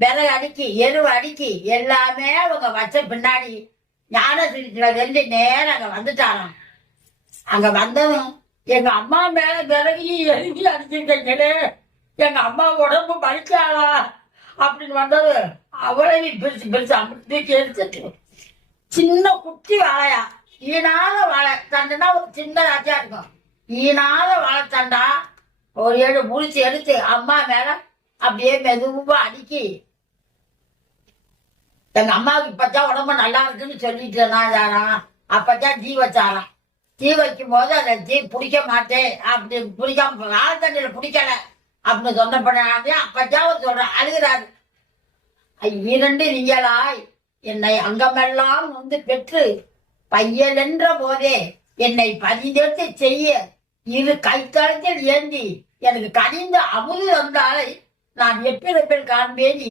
விறகு அடுக்கி எருவு அடுக்கி எல்லாமே அவங்க வச்ச பின்னாடி ஞானசுரத்துல இருந்து நேரம் அங்க வந்துட்டாராம். அங்க வந்ததும் எங்க அம்மா மேல விறகி எழுதி அடிச்சிருக்கீங்களே, எங்க அம்மா உடம்பு பழிச்சாளா அப்படின்னு வந்தது. அவ்வளவு பிரிச்சு பிரிச்சு அப்படி எடுத்துட்டு சின்ன குட்டி வாழையா, ஈனாத வாழை தண்டுனா ஒரு சின்ன ராஜா இருக்கும். ஈனாத வாழைத்தண்டா ஒரு 7 முடிச்சு எடுத்து அம்மா மேல அப்படியே மெதுவா அடுக்கி, எங்க அம்மாவுக்கு இப்பதான் உடம்பு நல்லா இருக்குன்னு சொல்லிட்டு இருந்தாராம். அப்பதான் தீ வச்சாராம். தீ வைக்கும் போது அந்த தீ பிடிக்க மாட்டேன் அப்படி பிடிக்காம வாழைத்தண்ணில பிடிக்கல அப்படின்னு சொன்னப்படாது. அப்பதான் அவர் சொல்ற அழுகிறாரு. 2 நீங்களாய் என்னை அங்கமெல்லாம் வந்து பெற்று பையல் என்ற போதே என்னை பதிந்தெடுத்து செய்ய 2 கைத்தளத்தில் ஏந்தி எனக்கு கனிந்த அமுது வந்தாலை நான் எப்பிறப்பில் காண்பேன்.